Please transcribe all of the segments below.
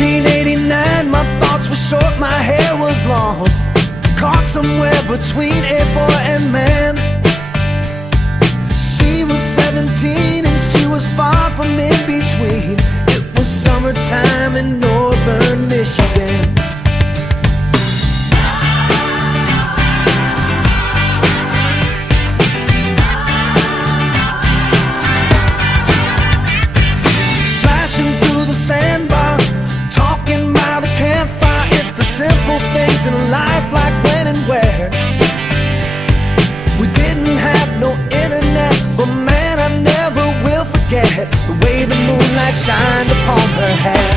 1989, my thoughts were short, my hair was long, caught somewhere between a boy and man. She was 17 and she was far from in between. It was summertime in northern Michigan. Splashing through the sandbar, talking by the campfire. It's the simple things in life, like when and where. We didn't have no internet, but man, I never will forget the way the moonlight shined upon her hair.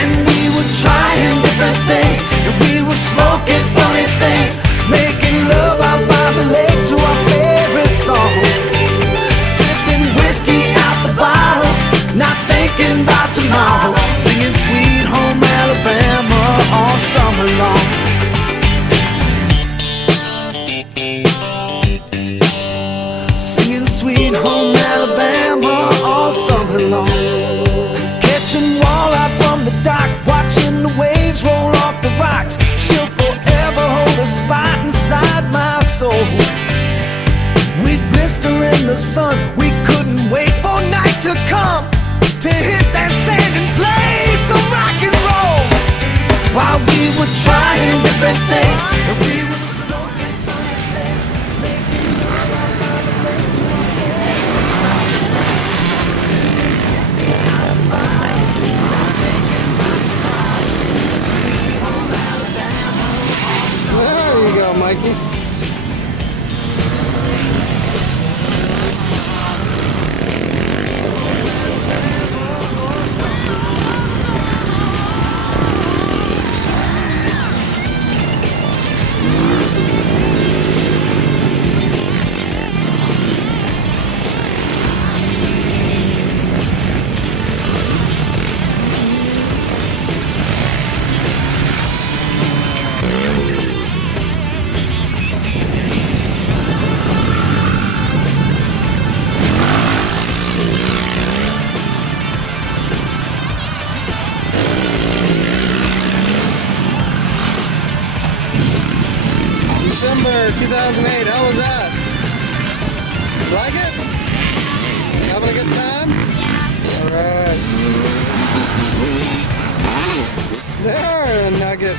And we were trying different things, and we were smoking funny things, making love out by the lake to our favorite song, sipping whiskey out the bottle, not thinking about tomorrow, singing Sweet Home Alabama all summer long. Sweet Home Alabama all summer long. Catching walleye from the dock, watching the waves roll off the rocks. She'll forever hold a spot inside my soul. We'd blister in the sun, we couldn't wait for night to come, to hit that sand and play some rock and roll. While we were trying different things, and we were smoking funny things, making love out by the lake to our There you go, Mikey. December 2008, how was that? Like it? You having a good time? Yeah. Alright. There, a nugget.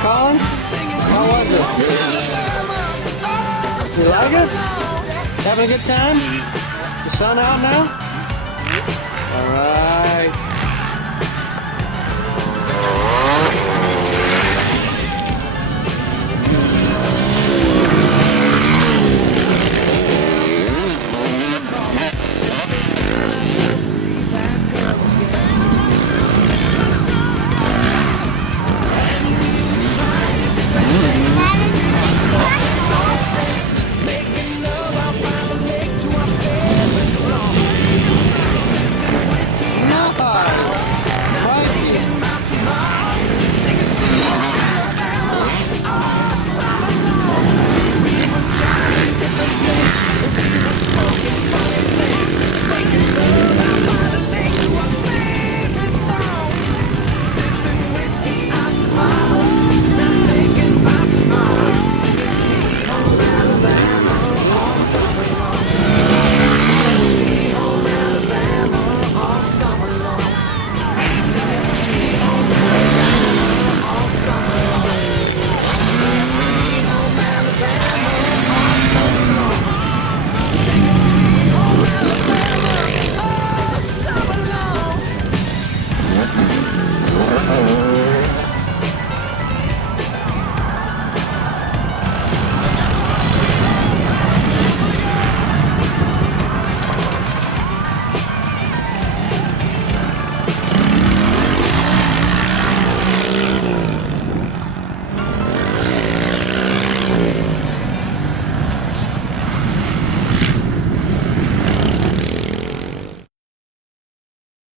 Colin? How was it? You like it? Having a good time? Is the sun out now? Alright.